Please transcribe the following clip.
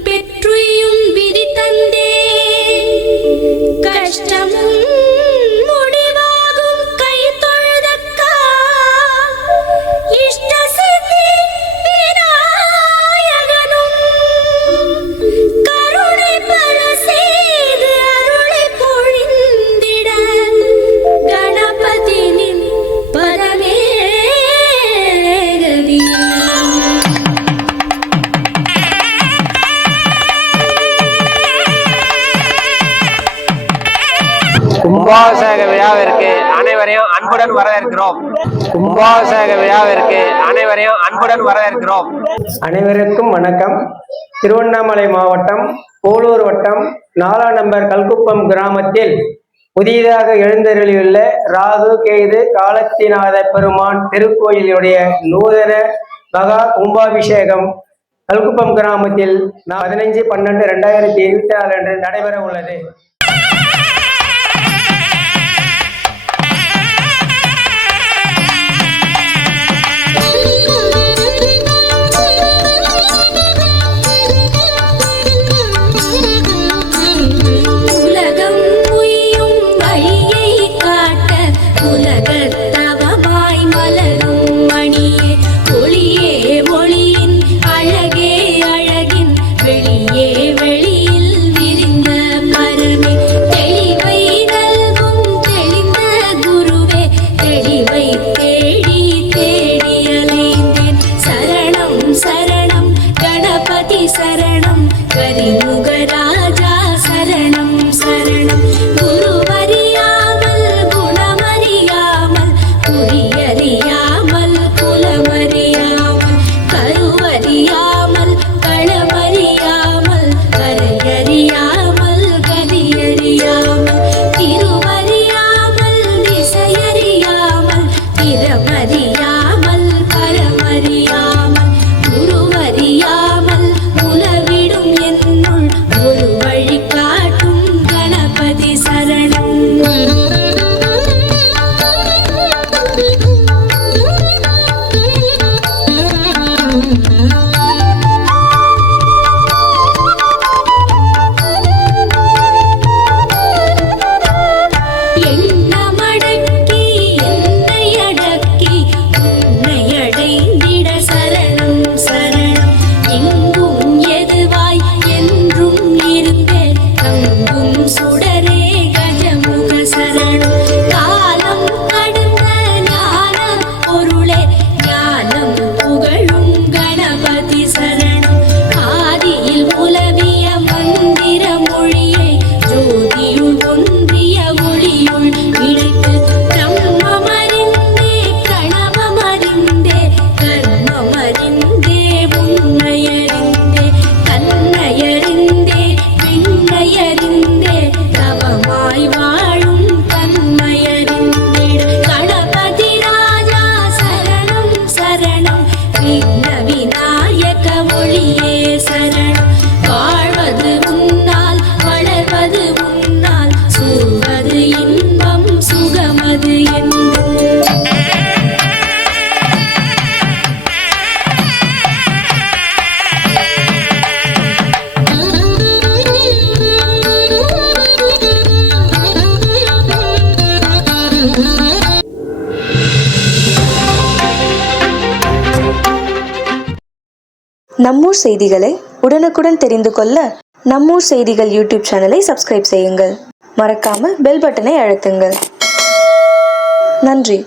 பெற்று கும்பாபிஷேக விழாவிற்கு அனைவரையும் அன்புடன் வரவேற்கிறோம். கும்பாபிஷேக விழாவிற்கு அனைவரையும் அன்புடன் வரவேற்கிறோம். அனைவருக்கும் வணக்கம். திருவண்ணாமலை மாவட்டம் போலூர் வட்டம் நாலா நம்பர் கல்குப்பம் கிராமத்தில் புதிதாக எழுந்தருளியுள்ள ராகு கேது காலத்திநாத பெருமான் திருக்கோயிலுடைய நூதன மகா கும்பாபிஷேகம் கல்குப்பம் கிராமத்தில் பதினைஞ்சு பன்னெண்டு ரெண்டாயிரத்தி இருபத்தி நாலு அன்று நடைபெற உள்ளது நம்மூர் செய்திகளை உடனுக்குடன் தெரிந்து கொள்ள நம்மூர் செய்திகள் யூடியூப் சேனலை சப்ஸ்கிரைப் செய்யுங்கள். மறக்காமல் பெல் பட்டனை அழுத்துங்கள். நன்றி.